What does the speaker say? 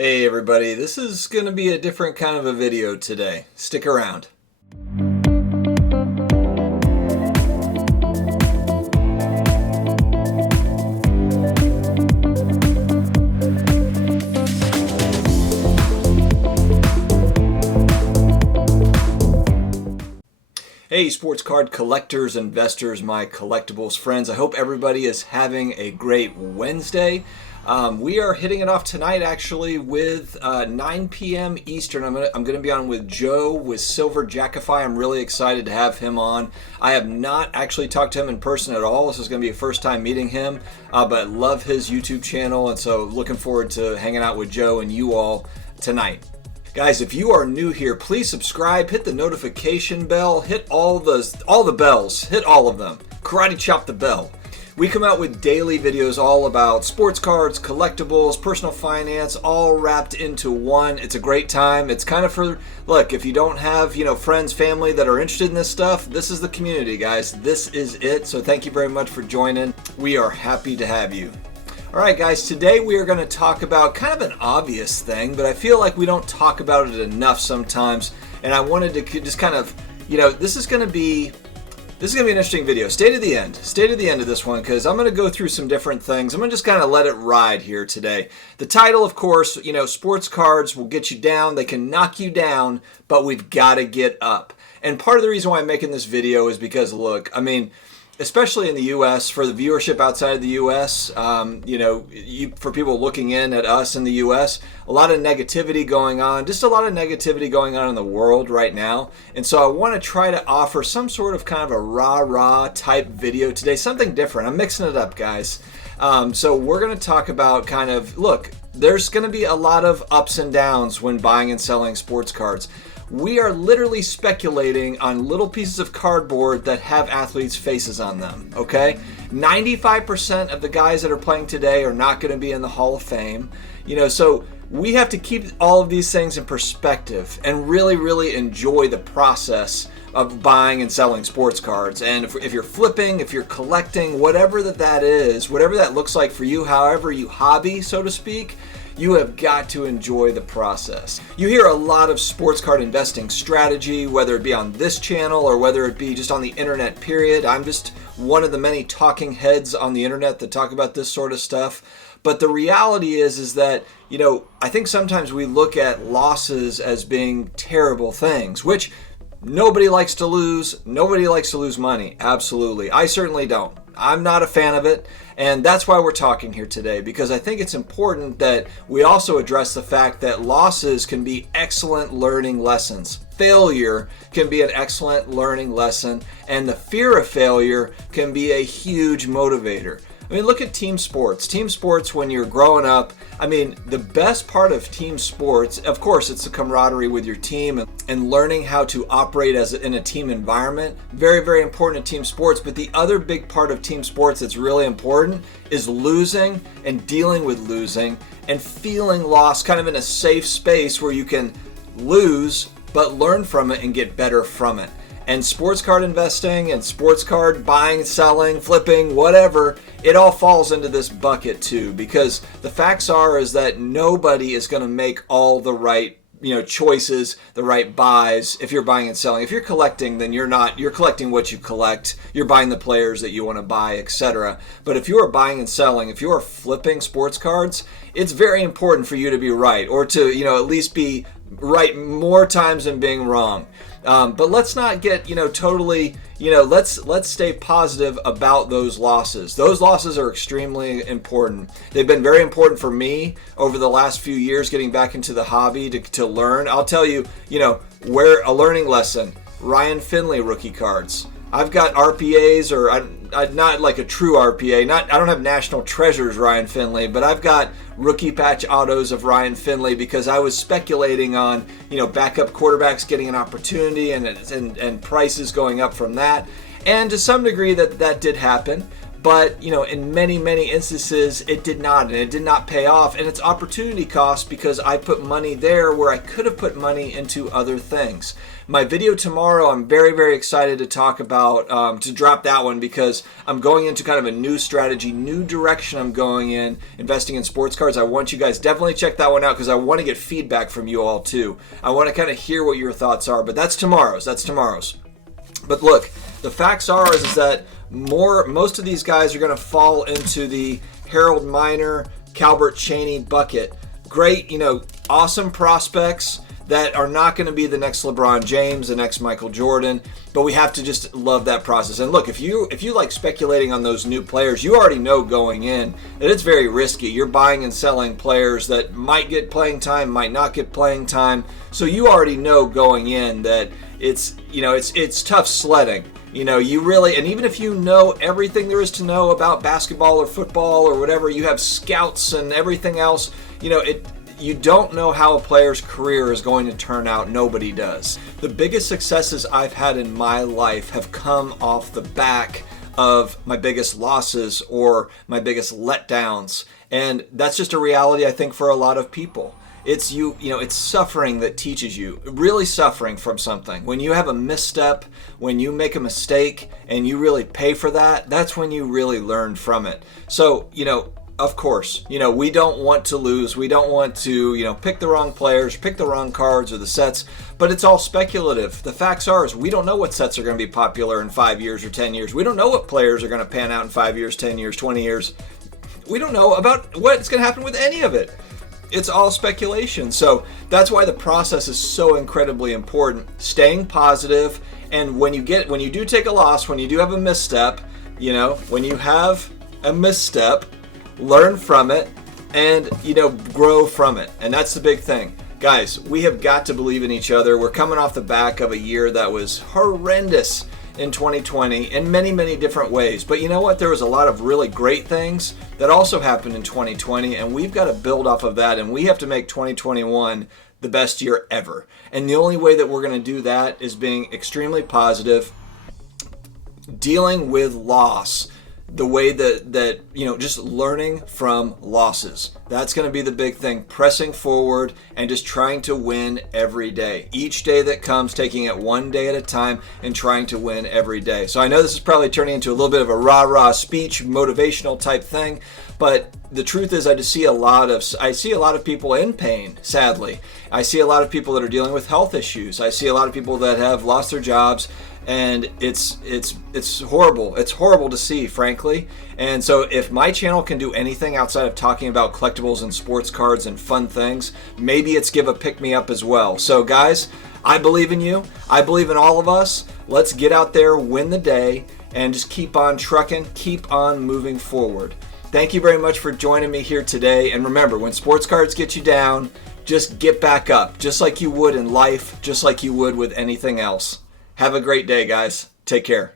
Hey everybody, this is going to be a different kind of a video today. Stick around. Hey sports card collectors, investors, my collectibles friends. I hope everybody is having a great Wednesday. We are hitting it off tonight actually with 9 p.m. Eastern. I'm gonna be on with Joe with Silver Jackify. I'm really excited to have him on. I have not actually talked to him in person at all. This is gonna be a first time meeting him, but love his YouTube channel, and so looking forward to hanging out with Joe and you all tonight. Guys, if you are new here, please subscribe, hit the notification bell, hit all the bells, hit all of them. Karate chop the bell. We come out with daily videos all about sports cards, collectibles, personal finance, all wrapped into one. It's a great time. It's kind of for, look, if you don't have, friends, family that are interested in this stuff, this is the community, guys. This is it. So thank you very much for joining. We are happy to have you. All right, guys, today we are going to talk about kind of an obvious thing, but I feel like we don't talk about it enough sometimes. And I wanted to just kind of, this is going to be an interesting video. Stay to the end of this one, because I'm going to go through some different things. I'm going to just kind of let it ride here today. The title, of course, sports cards will get you down. They can knock you down, but we've got to get up. And part of the reason why I'm making this video is because, look, especially in the U.S., for the viewership outside of the U.S., for people looking in at us in the U.S., a lot of negativity going on, just a lot of negativity going on in the world right now. And so I want to try to offer some sort of kind of a rah-rah type video today, something different. I'm mixing it up, guys. So we're going to talk about kind of, look, there's going to be a lot of ups and downs when buying and selling sports cards. We are literally speculating on little pieces of cardboard that have athletes' faces on them, okay? 95% of the guys that are playing today are not going to be in the Hall of Fame. So we have to keep all of these things in perspective and really, really enjoy the process of buying and selling sports cards. And if you're flipping, if you're collecting, whatever that is, whatever that looks like for you, however you hobby, so to speak, you have got to enjoy the process. You hear a lot of sports card investing strategy, whether it be on this channel or whether it be just on the internet, period. I'm just one of the many talking heads on the internet that talk about this sort of stuff. But the reality is that, I think sometimes we look at losses as being terrible things, which nobody likes to lose. Nobody likes to lose money. Absolutely. I certainly don't. I'm not a fan of it, and that's why we're talking here today, because I think it's important that we also address the fact that losses can be excellent learning lessons. Failure can be an excellent learning lesson, and the fear of failure can be a huge motivator. Look at team sports. Team sports, when you're growing up, the best part of team sports, of course, it's the camaraderie with your team and learning how to operate in a team environment. Very, very important in team sports. But the other big part of team sports that's really important is losing and dealing with losing and feeling lost kind of in a safe space where you can lose, but learn from it and get better from it. And sports card investing and sports card buying, selling, flipping, whatever, it all falls into this bucket too, because the facts is that nobody is going to make all the right choices, the right buys if you're buying and selling. If you're collecting, then you're collecting what you collect. You're buying the players that you want to buy, etc. But if you are buying and selling, if you are flipping sports cards, it's very important for you to be right, or to, at least be right more times than being wrong. But let's not get, totally, let's stay positive about those losses. Those losses are extremely important. They've been very important for me over the last few years, getting back into the hobby to learn. I'll tell you, where a learning lesson, Ryan Finley rookie cards. I've got RPAs, or I'm not like a true RPA. I don't have National Treasures Ryan Finley, but I've got rookie patch autos of Ryan Finley because I was speculating on, backup quarterbacks getting an opportunity and prices going up from that. And to some degree that did happen. But, in many, many instances, it did not, and it did not pay off. And it's opportunity cost because I put money there where I could have put money into other things. My video tomorrow, I'm very, very excited to talk about, to drop that one because I'm going into kind of a new strategy, new direction I'm going in, investing in sports cards. I want you guys definitely check that one out because I want to get feedback from you all too. I want to kind of hear what your thoughts are, but that's tomorrow's. But look, the facts are is that most of these guys are going to fall into the Harold Miner, Calbert Cheaney bucket. Great, awesome prospects that are not going to be the next LeBron James, the next Michael Jordan, but we have to just love that process. And look, if you like speculating on those new players, you already know going in that it's very risky. You're buying and selling players that might get playing time, might not get playing time. So you already know going in that it's tough sledding. You really, and even if you know everything there is to know about basketball or football or whatever, you have scouts and everything else, you don't know how a player's career is going to turn out. Nobody does. The biggest successes I've had in my life have come off the back of my biggest losses or my biggest letdowns. And that's just a reality, I think, for a lot of people. It's it's suffering that teaches you, really suffering from something. When you have a misstep, when you make a mistake and you really pay for that, that's when you really learn from it. So, of course, we don't want to lose. We don't want to, pick the wrong players, pick the wrong cards or the sets, but it's all speculative. The facts are is we don't know what sets are going to be popular in 5 years or 10 years. We don't know what players are going to pan out in 5 years, 10 years, 20 years. We don't know about what's going to happen with any of it. It's all speculation. So that's why the process is so incredibly important. Staying positive, and when you do take a loss, when you do have a misstep, when you have a misstep, learn from it and grow from it. And that's the big thing. Guys, we have got to believe in each other. We're coming off the back of a year that was horrendous in 2020 in many, many different ways. But you know what? There was a lot of really great things that also happened in 2020, and we've got to build off of that, and we have to make 2021 the best year ever. And the only way that we're going to do that is being extremely positive, dealing with loss, the way that just learning from losses. That's going to be the big thing. Pressing forward and just trying to win every day. Each day that comes, taking it one day at a time and trying to win every day. So I know this is probably turning into a little bit of a rah-rah speech, motivational type thing, but the truth is I see a lot of people in pain, sadly. I see a lot of people that are dealing with health issues. I see a lot of people that have lost their jobs. And it's horrible. It's horrible to see, frankly. And so if my channel can do anything outside of talking about collectibles and sports cards and fun things, maybe it's give a pick-me-up as well. So guys, I believe in you. I believe in all of us. Let's get out there, win the day, and just keep on trucking, keep on moving forward. Thank you very much for joining me here today. And remember, when sports cards get you down, just get back up, just like you would in life, just like you would with anything else. Have a great day, guys. Take care.